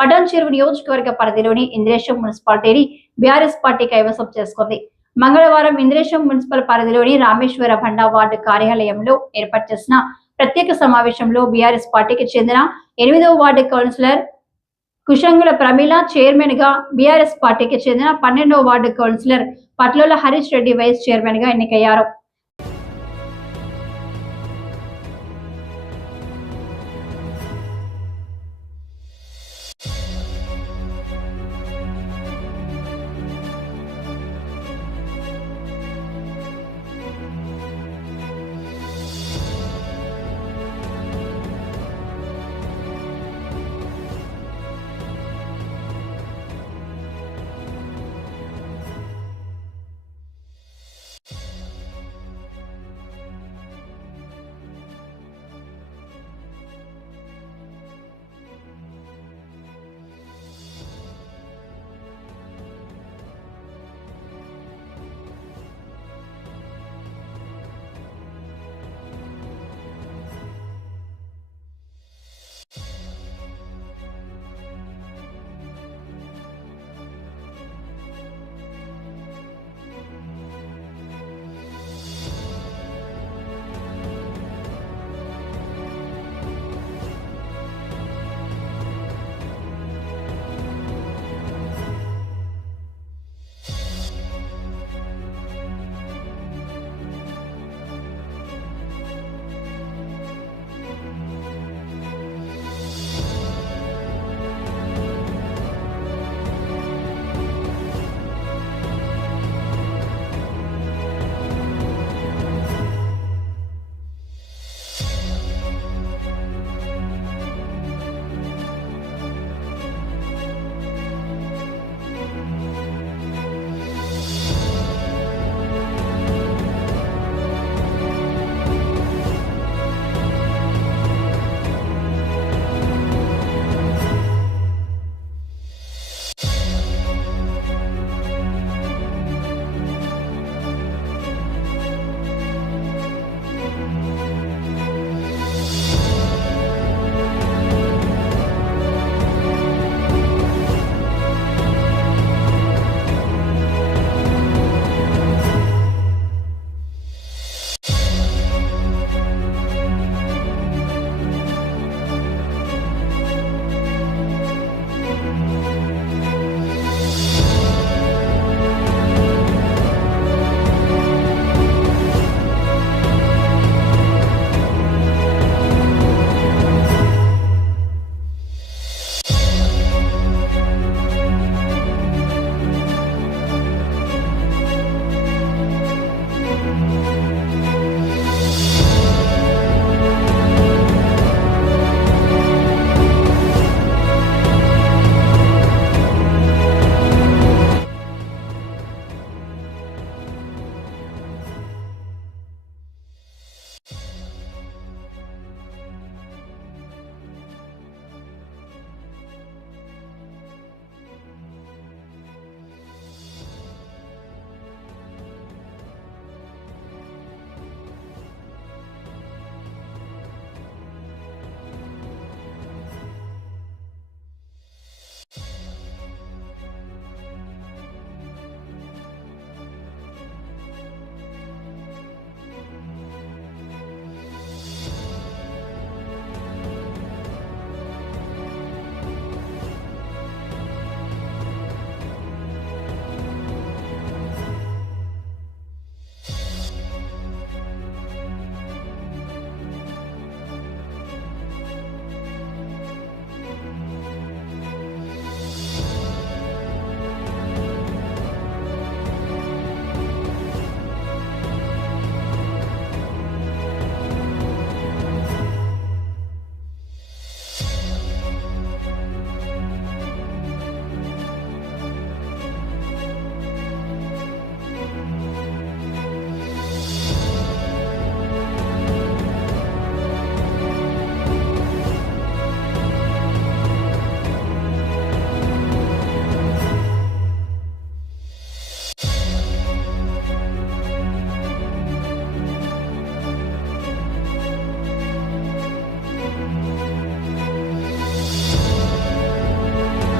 పటాన్చెరు నియోజకవర్గ పరిధిలోని ఇంద్రేశం మున్సిపాలిటీని బీఆర్ఎస్ పార్టీ కైవసం చేసుకుంది. మంగళవారం ఇంద్రేశం మున్సిపల్ పరిధిలోని రామేశ్వర బండ వార్డు కార్యాలయంలో ఏర్పాటు చేసిన ప్రత్యేక సమావేశంలో బీఆర్ఎస్ పార్టీకి చెందిన 8వ ward councillor Kushangula Pramila chairman గా, బీఆర్ఎస్ పార్టీకి చెందిన 12వ ward councillor Patlola Harish Reddy vice chairman గా ఎన్నికయ్యారు.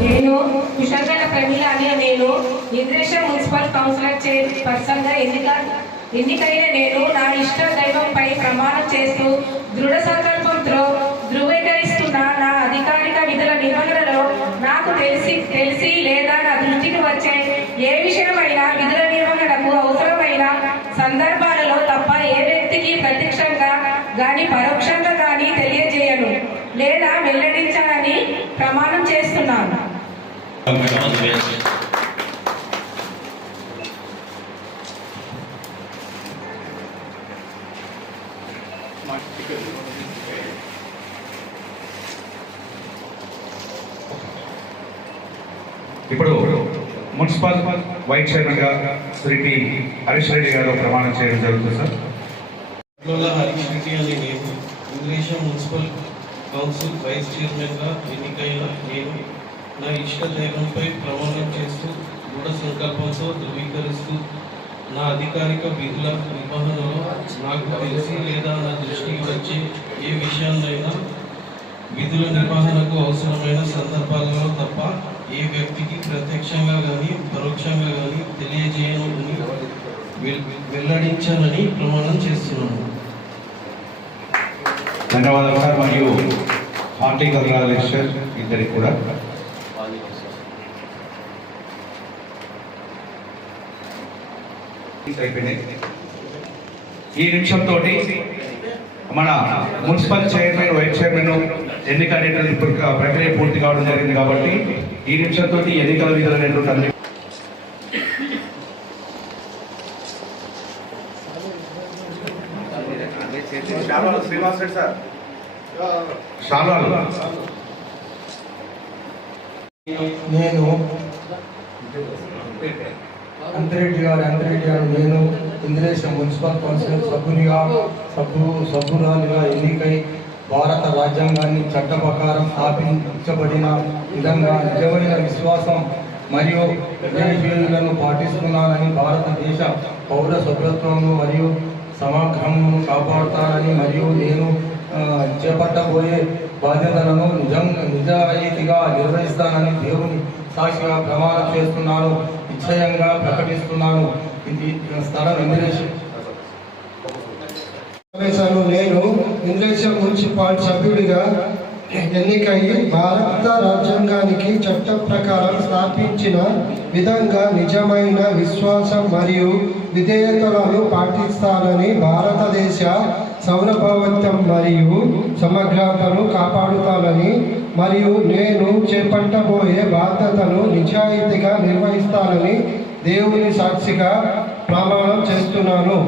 నేను కుషంగల ప్రమీల అనే నేను ఇంద్రేశ్వరం మున్సిపల్ కౌన్సిలర్ చైర్పర్సన్గా ఎన్నికైన నేను నా ఇష్ట దైవంపై ప్రమాణం చేస్తూ దృఢ సంకల్పంతో ధృవీకరిస్తున్న నా అధికారిక విధుల నిర్వహణలో నాకు తెలిసి లేదా నా దృష్టికి వచ్చే ఏ విషయమైనా విధుల నిర్వహణకు అవసరమైన సందర్భాలలో తప్ప ఏ వ్యక్తికి ప్రత్యక్షంగా గాని పరోక్షంగా గాని తెలియజేయను లేదా వెల్లడించాలని ప్రమాణం చేస్తున్నాను. ఇప్పుడు మున్సిపల్ వైస్ చైర్మన్ గా శ్రీ పి హరీష్ రెడ్డి గారు ప్రమాణం చేయడం జరుగుతుంది సార్. హరీష్ రెడ్డి అనే నేను ఇంద్రేశ్వరం మున్సిపల్ కౌన్సిల్ వైస్ చైర్మన్ గా ఎన్నికైన నేను నా ఇష్ట దైవంపై ప్రమాణం చేస్తూ దృఢ సంకల్పంతో ధృవీకరిస్తూ నా అధికారిక విధుల నిర్వహణలో నాకు తెలిసి లేదా నా దృష్టికి వచ్చే ఏ విషయాన్నైనా విధుల నిర్వహణకు అవసరమైన సందర్భాలలో తప్ప ఏ వ్యక్తికి ప్రత్యక్షంగా కానీ పరోక్షంగా కానీ తెలియజేయను వెల్లడించాలని ప్రమాణం చేస్తున్నాను. ధన్యవాదాలు సార్. మరియు హార్టీ కంగ్రాచులేషన్ ఇద్దరికి కూడా. ఈ నిమిషంతో మన మున్సిపల్ చైర్మన్ వైస్ చైర్మన్ ఎన్నిక అనేటువంటి ప్రక్రియ పూర్తి కావడం జరిగింది కాబట్టి ఈ నిమిషంతో ఎన్నికల విధులు అనేటువంటి నేను అంతిరెడ్డి గారు నేను ఇంద్రేశ్వరం మున్సిపల్ కౌన్సిల్ సభ్యురాలుగా ఎన్నికై భారత రాజ్యాంగాన్ని చట్ట ప్రకారం స్థాపించబడిన విధంగా నిజమైన విశ్వాసం మరియు విధేయులను పాటిస్తున్నానని భారతదేశ పౌర సభ్యత్వము మరియు సమగ్రమును కాపాడుతానని మరియు నేను చేపట్టబోయే బాధ్యతలను నిజాయితీగా నిర్వహిస్తానని దేవుని సాక్షిగా ప్రమాణం చేస్తున్నాను, నిశ్చయంగా ప్రకటిస్తున్నాను. స్థలం నేను ఇంద్రేశ్వరం మున్సిపల్ సభ్యుడిగా ఎన్నికై భారత రాజ్యాంగానికి చట్ట ప్రకారం స్థాపించిన విధంగా నిజమైన విశ్వాసం మరియు విధేయతలను పాటిస్తానని భారతదేశ సార్వభౌమత్వం మరియు సమగ్రతను కాపాడుతానని మరియు నేను చేపట్టబోయే బాధ్యతను నిజాయితీగా నిర్వహిస్తానని దేవుని సాక్షిగా ప్రమాణం చేస్తున్నాను.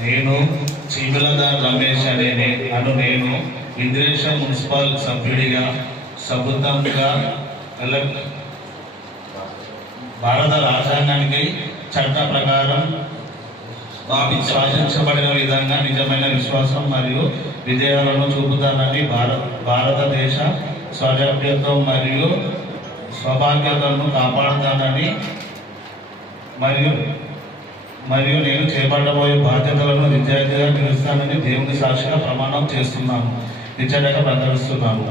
నేను చీమలదార్ రమేష్ నేను ఇంద్రేశ్వరం మున్సిపల్ సభ్యుడిగా సబుతంగా భారత రాజ్యాంగానికి చట్ట ప్రకారం స్థాపించబడిన విధంగా నిజమైన విశ్వాసం మరియు విధేయాలను చూపుతానని భారతదేశ స్వాతంత్ర్యం మరియు స్వభాగ్యతలను కాపాడుతానని మరియు నేను చేపట్టబోయే బాధ్యతలను నిజాయితీగా నిర్వహిస్తానని దేవుని సాక్షిగా ప్రమాణం చేస్తున్నాను, నిశ్చయంగా ప్రకటిస్తున్నాను.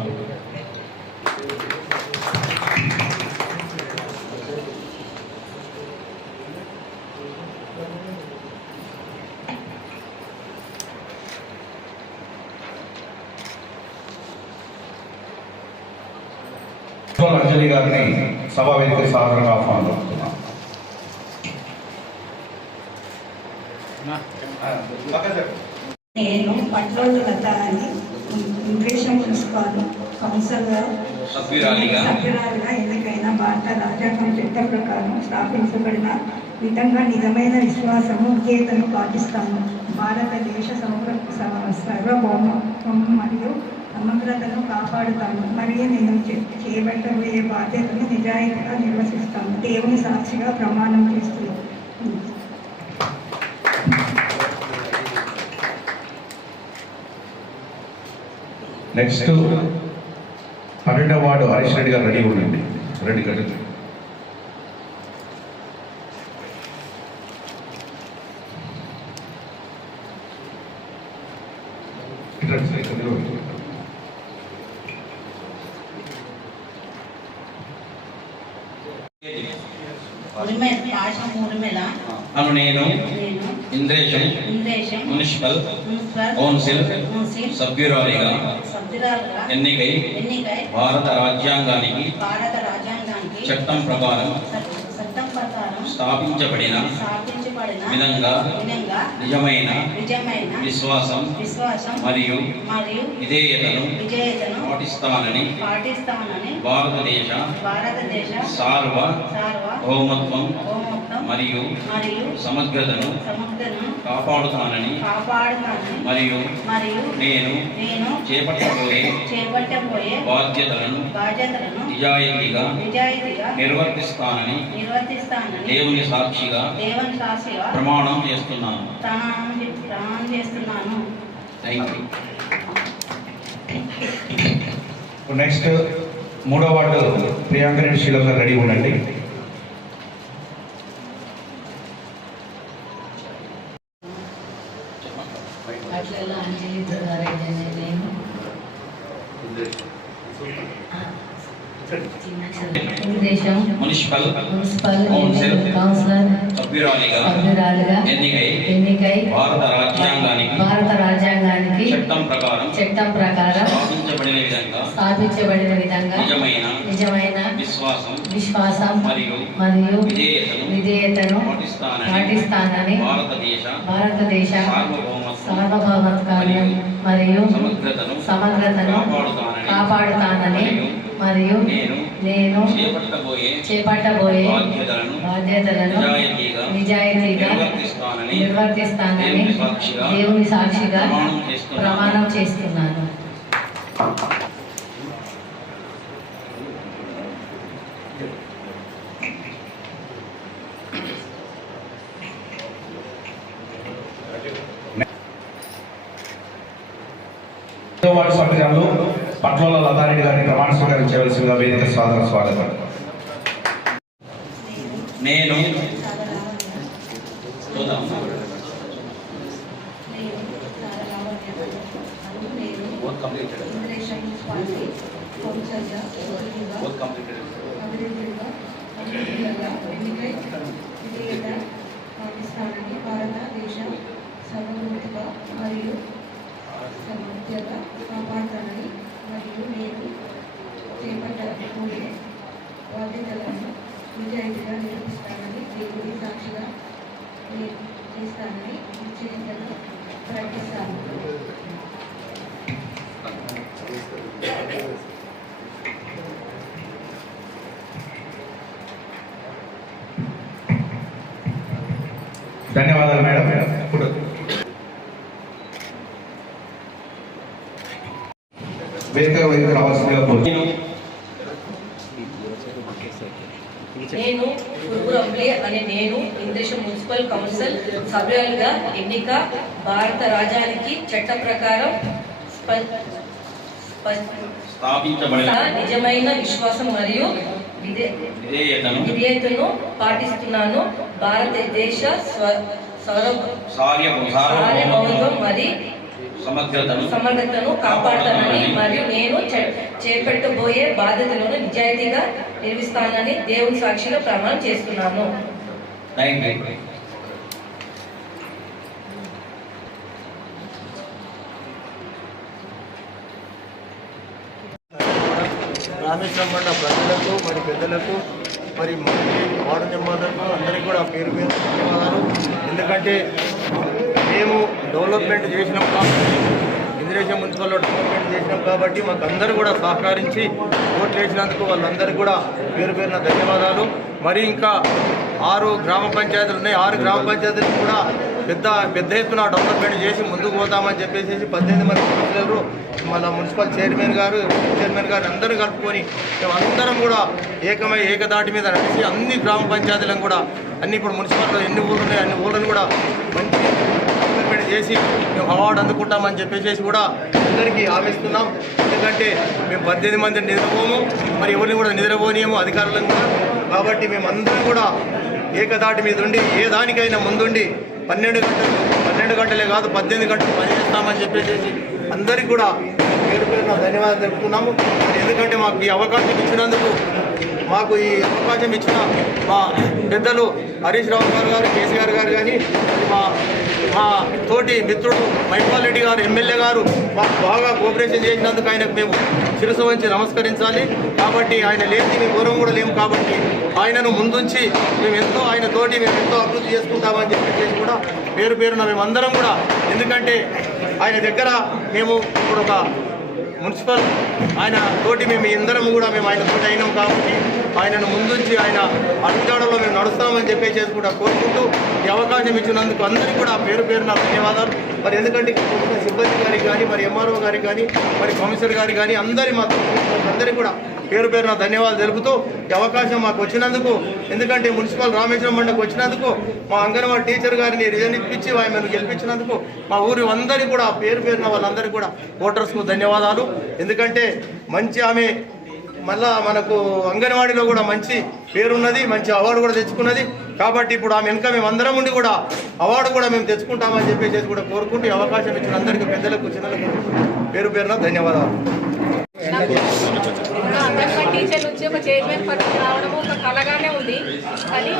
అంజలి గారిని సభా వేదిక సాధారణంగా ఆహ్వానిస్తున్నాం. నేను పట్లోజు లత అని ఇంద్రేశ్వరం మున్సిపల్ కౌన్సిల్గా సభ్యురాలిగా ఎన్నికైన భారత రాజ్యాంగం చట్ట ప్రకారం స్థాపించబడిన విధంగా నిజమైన విశ్వాసము విధేయతను పాటిస్తాను. భారతదేశ సార్వభౌమత్వం మరియు సమగ్రతను కాపాడుతాను మరియు నేను చేయబట్టబోయే బాధ్యతను నిజాయితీగా నిర్వహిస్తాను, దేవుని సాక్షిగా ప్రమాణం చేస్తున్నాను. నెక్స్ట్ 12వ వార్డు హరీష్ రెడ్డి గారు రెడీ ఉండండి. రెడ్డి గారు అను నేను ఇంద్రేశం మున్సిపల్ కౌన్సిల్ సభ్యురాలిగా ఎన్నికై భారత రాజ్యాంగానికి చట్టం ప్రకారం స్థాపించబడిన విధంగా నిజమైన విశ్వాసం మరియు విధేయతను పాటిస్తానని భారతదేశ సార్వభౌమత్వం మరియు సమగ్రతను కాపాడుతానని మరియు నేను చేపట్టబోయే బాధ్యతలను నిజాయితీగా నిర్వర్తిస్తానని దేవుని సాక్షిగా ప్రమాణం చేస్తున్నాను. Thank you. నెక్స్ట్ 3వ వార్డు ప్రియాంక రెడ్డి శీలం గారు రెడీ ఉండండి. మున్సిపల్ కౌన్సిల్ సభ్యురాలిగా ఎన్నికై భారత రాజ్యాంగానికి చట్టం ప్రకారం స్థాపించబడిన విధంగా నిజమైన విశ్వాసం మరియు విధేయతను పాటిస్తానని భారతదేశ సార్వభౌమత్వాన్ని మరియు సమగ్రతను కాపాడుతానని మరియు నేను చేపట్టబోయే బాధ్యతలను నిజాయితీగా నిర్వర్తిస్తానని దేవుని సాక్షిగా ప్రమాణం చేస్తున్నాను. వార్డు సభ్యురాలు పట్ల లతారెడ్డి గారిని ప్రమాణ స్వీకరించవలసిందిగా వేదిక స్వాగతం. నేను భారతదేశ సర్వభౌమత్వ మరియు సమగ్రత కాపాడుతానని మరియు నేను చేపట్టబోయే బాధ్యతలను నిజాయితీగా నిర్వహిస్తానని దేవుని సాక్షిగా చేస్తానని నిశ్చయంగా ప్రకటిస్తాను. ధన్యవాదాలు మేడం. ఇప్పుడు వేదిక రావాల్సిందిగా నేను కుర్బురంలే అనే నేను ఇంద్రేశం మున్సిపల్ కౌన్సిల్ సభ్యులుగా ఎన్నిక భారత రాజ్యానికి చట్ట ప్రకారం స్థాపించబడిన నిజమైన విశ్వాసం మరియు విధేయతను పాటిస్తున్నాను. భారతదేశ సార్వభౌమత్వం మరియు సమగ్రతను కాపాడుతానని మరియు నేను చేపట్టబోయే బాధ్యతలను నిజాయితీగా నిర్వహిస్తానని దేవుని సాక్షిగా ప్రమాణం చేస్తున్నాను. రామేశ్వరం మండల ప్రజలకు మరి పెద్దలకు మరి వార్డు మెంబర్లకు అందరికీ కూడా పేరు పేరు ధన్యవాదాలు. ఎందుకంటే మేము డెవలప్మెంట్ చేసినాం కాబట్టి ఇంద్రేశం మున్సిపల్లో డెవలప్మెంట్ చేసినాం కాబట్టి మాకు అందరూ కూడా సహకరించి ఓట్లు వేసినందుకు వాళ్ళందరికీ కూడా పేరు పేరున ధన్యవాదాలు. మరి ఇంకా 6 గ్రామ పంచాయతీలు ఉన్నాయి. 6 గ్రామ పంచాయతీలు కూడా పెద్ద ఎత్తున డెవలప్మెంట్ చేసి ముందుకు పోతామని చెప్పేసి 18 మంది కౌన్సిలర్లు మన మున్సిపల్ చైర్మన్ గారు అందరూ కలుపుకొని మేమందరం కూడా ఏకదాటి మీద నడిచి అన్ని గ్రామ పంచాయతీలను కూడా ఇప్పుడు మున్సిపల్లో ఎన్ని ఊళ్ళు ఉన్నాయో అన్ని ఊళ్ళను కూడా మంచి డెవలప్మెంట్ చేసి మేము అవార్డు అందుకుంటామని చెప్పేసి కూడా అందరికీ హామీస్తున్నాం. ఎందుకంటే మేము 18 మంది నిద్రపోము, మరి ఎవరిని కూడా నిద్రపోనియము అధికారులను కూడా. కాబట్టి మేము అందరం కూడా ఏకదాటి మీద ఉండి ఏ దానికైనా ముందుండి 12 గంటలే కాదు 18 గంటలు పనిచేస్తామని చెప్పేసి అందరికీ కూడా పేరు పేరున ధన్యవాదాలు తెలుపుతున్నాము. ఎందుకంటే మాకు ఈ అవకాశం ఇచ్చినందుకు, మాకు ఈ అవకాశం ఇచ్చిన మా పెద్దలు హరీష్ రావు గారు, కేసీఆర్ గారు కానీ, మా తోటి మిత్రుడు మైపాల్ రెడ్డి గారు ఎమ్మెల్యే గారు మాకు బాగా కోఆపరేషన్ చేసినందుకు ఆయనకు మేము శిరస్సు వంచి నమస్కరించాలి. కాబట్టి ఆయన లేని మేము గౌరవం కూడా లేము. కాబట్టి ఆయనను ముందుంచి మేము ఎంతో అభివృద్ధి చేసుకుంటామని చెప్పేసి కూడా పేరు పేరున మేమందరం కూడా, ఎందుకంటే ఆయన దగ్గర మేము ఇప్పుడు ఒక మున్సిపల్ ఆయన తోటి మేము అందరం కూడా ఆయన తోటి అయినాం. కాబట్టి ఆయనను ముందుంచి ఆయన అడుగుజాడలో మేము నడుస్తామని చెప్పేసి కూడా కోరుకుంటూ ఈ అవకాశం ఇచ్చినందుకు అందరికీ కూడా పేరు పేరున ధన్యవాదాలు. మరి ఎందుకంటే సిబ్బంది గారికి కానీ, మరి ఎంఆర్ఓ గారికి కానీ, మరి కమిషనర్ గారికి కానీ అందరికీ కూడా పేరు పేరున ధన్యవాదాలు తెలుపుతూ ఈ అవకాశం మాకు వచ్చినందుకు, ఎందుకంటే మున్సిపల్ రామేశ్వరం మండలికి వచ్చినందుకు, మా అంగన్వాడీ టీచర్ గారిని రిజన్ ఇప్పించి ఆమెను గెలిపించినందుకు మా ఊరి అందరికీ కూడా పేరు పేరున వాళ్ళందరికీ కూడా ఓటర్స్కు ధన్యవాదాలు. ఎందుకంటే మంచి ఆమె మళ్ళా మనకు అంగన్వాడీలో కూడా మంచి పేరున్నది, మంచి అవార్డు కూడా తెచ్చుకున్నది. కాబట్టి ఇప్పుడు ఆమె వెనుక మేము అందరం ఉండి కూడా అవార్డు కూడా మేము తెచ్చుకుంటామని చెప్పేసి కూడా కోరుకుంటూ ఈ అవకాశం ఇచ్చిన అందరికీ పెద్దలకు చిన్నలకు పేరు పేరున ధన్యవాదాలు. అంగన్వాడీ టీచర్ నుంచి ఒక చైర్మన్ పదవి రావడము ఒక కళగానే ఉంది. కానీ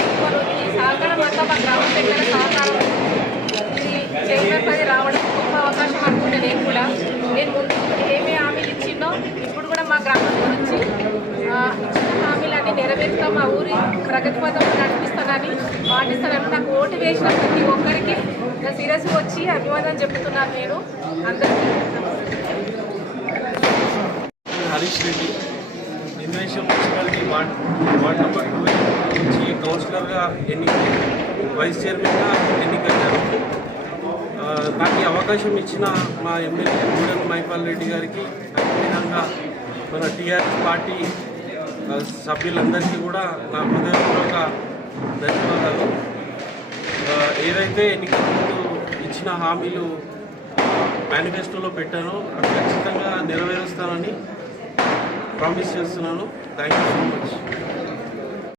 ఈ సహకారం అంతా మా గ్రామ పెద్దల సహకారం, ఈ చైర్మన్ పదవి రావడం గొప్ప అవకాశం అనుకుంటే నేను ముందు ఏమి హామీలు ఇచ్చిందో ఇప్పుడు కూడా మా గ్రామం గురించి ఇచ్చిన హామీలన్నీ నెరవేరుస్తాం, మా ఊరి ప్రగతి పథంలో నడిపిస్తానని మాటిస్తానని నాకు ఓటు వేసిన ప్రతి ఒక్కరికి నా శిరస్సు వచ్చి అభివాదం చెప్తున్నాను. నేను అందరికీ Harish Reddy, Indreshwaram municipality ward number 2 నుంచి కౌన్సిలర్గా వైస్ చైర్మన్గా ఎన్నికయ్యారు. నాకు ఈ అవకాశం ఇచ్చిన మా ఎమ్మెల్యే గూడెం మైపాల్ రెడ్డి గారికి, అదేవిధంగా మన టీఆర్ఎస్ పార్టీ సభ్యులందరికీ కూడా నా హృదయపూర్వక ధన్యవాదాలు. ఏదైతే ఎన్నికల ముందు ఇచ్చిన హామీలు మేనిఫెస్టోలో పెట్టానో అవి ఖచ్చితంగా నెరవేరుస్తానని ప్రామిస్ చేస్తున్నాను. Thank you so much.